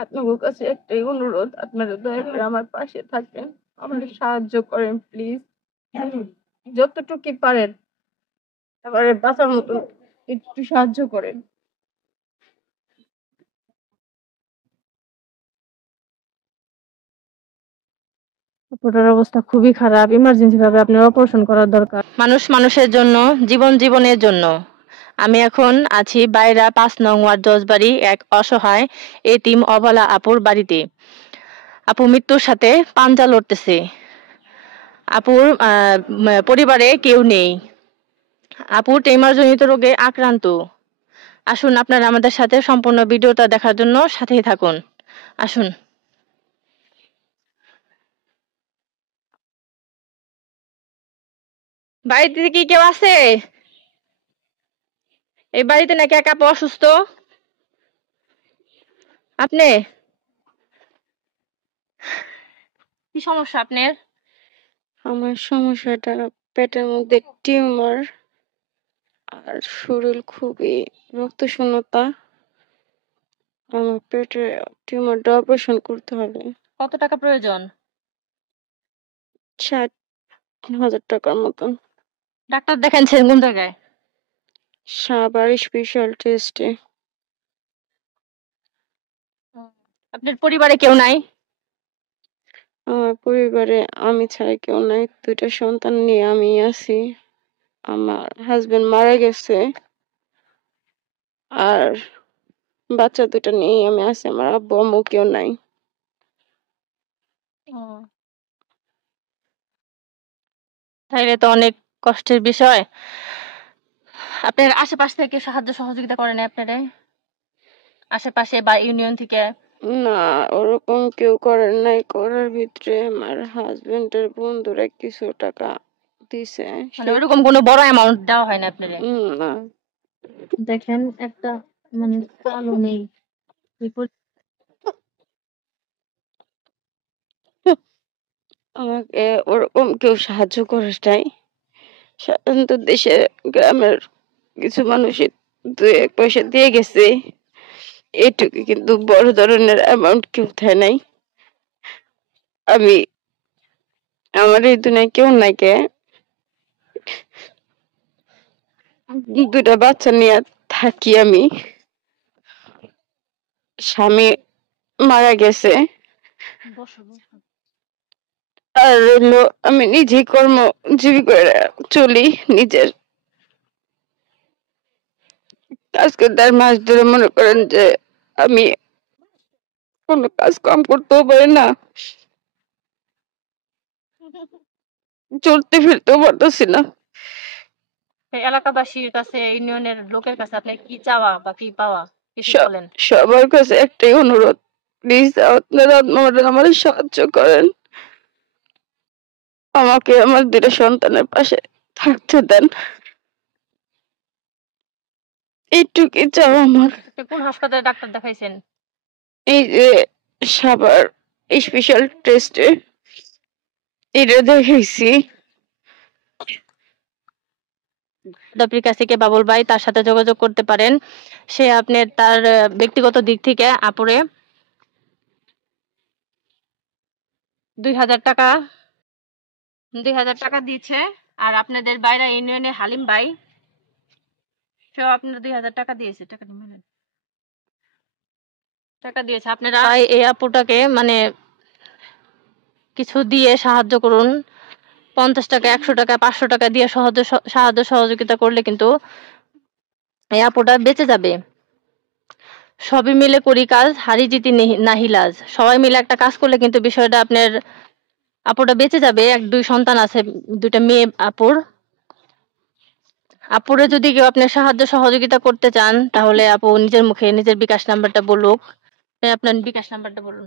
আপনাদের কাছে একটাই অনুরোধ, আপনারা দয়া করে আমার পাশে থাকেন, আমাকে সাহায্য করেন প্লিজ। যতটুকু পারেন এবারে বাঁচার মতো একটু সাহায্য করেন। আপুটার অবস্থা খুবই খারাপ, ইমার্জেন্সি ভাবে আপনার অপারেশন করার দরকার। মানুষ মানুষের জন্য, জীবন জীবনের জন্য। আমি এখন আছি বাইরা 5 নং ওয়ার্ড জজবাড়ি এক অসহায় এতিম অবলা আপুর বাড়িতে। আপু মৃত্যুর সাথে পাঞ্জা লড়তেছে। আপুর পরিবারে কেউ নেই। আপু টিউমারজনিত রোগে আক্রান্ত। আসুন আপনারা আমাদের সাথে সম্পূর্ণ ভিডিওটা দেখার জন্য সাথেই থাকুন। আসুন। বাড়িতে কি কেউ আছে? এই বাড়িতে নাকি এক আপু অসুস্থ। আপনি কি সমস্যা আপনার? আমার সমস্যাটা পেটের মধ্যে টিউমার, আর শরীর খুবই রক্ত শূন্যতা। আমার পেটে টিউমারটা অপারেশন করতে হবে। কত টাকা প্রয়োজন? 60,000 টাকার মতন। ডাক্তার দেখাচ্ছেন কোন জায়গায়? সাভার স্পেশাল টেস্টে। আপনার পরিবারে কেউ নাই? আমার পরিবারে আমি ছাড়া কেউ নাই, 2টা সন্তান নিয়ে আমি আছি। আমার হাজবেন্ড মারা গেছে, আর বাচ্চা 2টা নিয়ে আমি আছি। আমার আব্বু আম্মু কেউ নাই। তাইলে তো অনেক কষ্টের বিষয়। আপনার আশেপাশ থেকে সাহায্য সহযোগিতা করে না আপনারে? আশেপাশে বা ইউনিয়ন থেকে? না, ওরকম কেউ করার নাই। করার ভিতরে আমার হাজবেন্ডের বন্ধুরা কিছু টাকা দিছে। মানে ওরকম কোনো বড় অ্যামাউন্ট দেওয়া হয় না আপনারে? না। দেখেন একটা মানে চালও নেই। আমাকে ওরকম কেউ সাহায্য করে নাই। সাধারণত দেশে গ্রামের কিছু মানুষই 2-1 পয়সা দিয়ে গেছে, এটুকু, কিন্তু বড় ধরনের অ্যামাউন্ট কেউ দেয় নাই। আমি আমার এই দুনিয়ায় কেউ নাই কে, 2টা বাচ্চা নিয়ে থাকি আমি। স্বামী মারা গেছে। আর হলো আমি নিজেই কর্মজীবী করে চলি। নিজের আজকে 1.5 মাস ধরে মনে করেন যে আমি কোনো কাজ কাম করতেও পারি না, চলতে ফিরতেও পারতেছি না। এলাকাবাসীর কাছে, ইউনিয়নের লোকের কাছে আপনার কি চাওয়া বা কি পাওয়া কিছু বলেন? সবার কাছে একটাই অনুরোধ, প্লিজ আপনারা আমার সাহায্য করেন। আমাকে আমার 2টা সন্তানের পাশে থাকতে দেন, এইটুকুই চাওয়া আমার। কোন হাসপাতালে ডাক্তার দেখাইছেন? এই যে সাভার স্পেশাল টেস্টে এটা দেখাইছি। আপনার কাছে কে বাবুল ভাই, তার সাথে যোগাযোগ করতে পারেন। সে আপনার তার ব্যক্তিগত দিক থেকে আপুরে 2,000 টাকা দিচ্ছে। আর আপনাদের বাইরে ইউনিয়নে হালিম ভাই, সেও আপনার 2,000 টাকা দিয়েছে। টাকা দিয়েছে। আপনারা এই আপুটাকে মানে কিছু দিয়ে সাহায্য করুন। 50 টাকা, 100 টাকা, 500 টাকা দিয়ে সাহায্য সহযোগিতা করলে কিন্তু এই আপুটা বেঁচে যাবে। সবই মিলে করি কাজ, হারি জিতি নাহিলাজ। সবাই মিলে একটা কাজ করলে কিন্তু বিষয়টা আপনার আপুটা বেঁচে যাবে। 2 সন্তান আছে, 2টা মেয়ে আপুর। আপুরে যদি কেউ আপনার সাহায্য সহযোগিতা করতে চান, তাহলে আপু নিজের মুখে নিজের বিকাশ নাম্বারটা বলুক। আপনার বিকাশ নাম্বারটা বলুন।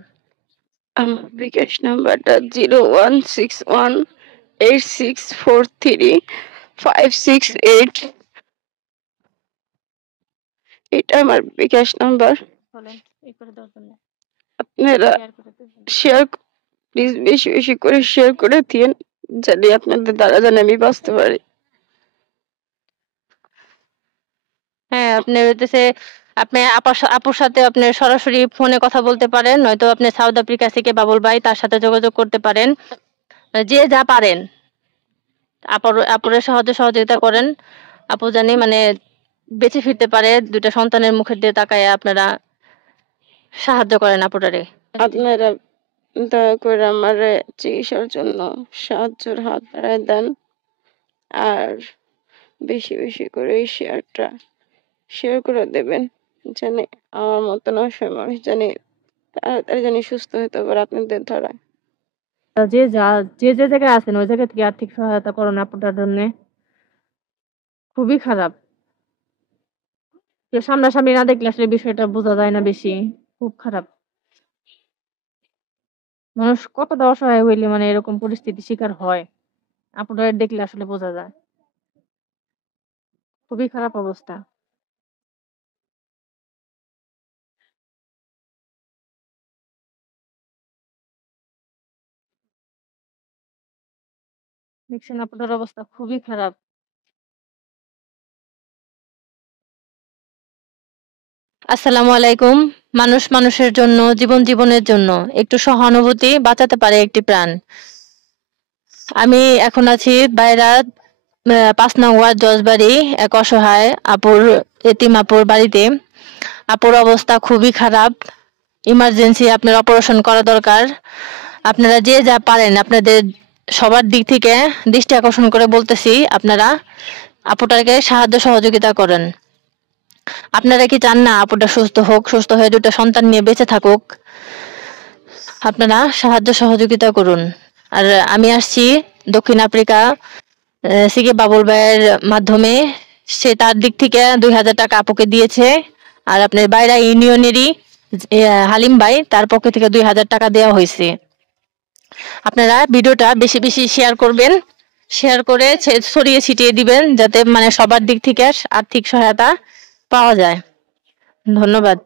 আমার বিকাশ নাম্বারটা 016186435568। এটা আমার বিকাশ নাম্বার। আপনারা শেয়ার, প্লিজ বেশি বেশি করে শেয়ার করে দিন, জানি আপনাদের দ্বারা যেন আমি বাঁচতে পারি। হ্যাঁ, আপনার হইতেছে আপনি আপুর সাথে আপনি সরাসরি ফোনে কথা বলতে পারেন, নয়তো আপনি সাউথ আফ্রিকা থেকে বাবুল ভাই তার সাথে যোগাযোগ করতে পারেন। যে যা পারেন আপুরের সহযোগিতা করেন। আপু জানি মানে বেঁচে ফিরতে পারে, দুইটা সন্তানের মুখের দিকে তাকায় আপনারা সাহায্য করেন আপুটারে। আপনারা দয়া করে আমার চিকিৎসার জন্য সাহায্যের হাত বাড়ায় দেন, আর বেশি বেশি করে এই শেয়ার করে দেবেন, জানি আমার মতন অসহায় মানুষ জানি তাড়াতাড়ি জানি সুস্থ হতে পারে আপনাদের দ্বারা। যে জায়গায় আছেন ওই জায়গা থেকে আর্থিক সহায়তা করুন আপুটার জন্য। খুবই খারাপ, কেউ সামনাসামনি না দেখলে আসলে বিষয়টা বোঝা যায় না বেশি। খুব খারাপ, মানুষ কতটা অসহায় হইলে মানে এরকম পরিস্থিতি শিকার হয় আপুটার দেখলে আসলে বোঝা যায়। খুবই খারাপ অবস্থা। দেখছেন আপুটার অবস্থা খুবই খারাপ। আসসালামু আলাইকুম। মানুষ মানুষের জন্য, জীবন জীবনের জন্য একটু সহানুভূতি বাঁচাতে পারে একটি প্রাণ। আমি এখন আছি বাইরা ৫ নং ওয়ার্ড জজবাড়ি এক অসহায় এতিম আপুর বাড়িতে। আপুর অবস্থা খুবই খারাপ, ইমার্জেন্সি আপনার অপারেশন করা দরকার। আপনারা যে যা পারেন আপনাদের সবার দিক থেকে দৃষ্টি আকর্ষণ করে বলতেছি, আপনারা আপুটাকে সাহায্য সহযোগিতা করেন। আপনারা কি চান না আপুটা সুস্থ হোক, সুস্থ হয়ে দুটো সন্তান নিয়ে বেঁচে থাকুক? আপনারা সাহায্য সহযোগিতা করুন। আর আমি আসছি দক্ষিণ আফ্রিকা সিকে বাবুল ভাইয়ের মাধ্যমে, সে তার দিক থেকে ২০০০ টাকা আপুকে দিয়েছে। আর আপনার বাইরা ইউনিয়নেরই হালিম ভাই, তার পক্ষ থেকে ২০০০ টাকা দেওয়া হয়েছে। আপনারা ভিডিওটা বেশি বেশি শেয়ার করবেন, শেয়ার করে ছড়িয়ে ছিটিয়ে দিবেন, যাতে মানে সবার দিক থেকে আর্থিক সহায়তা পাওয়া যায়। ধন্যবাদ।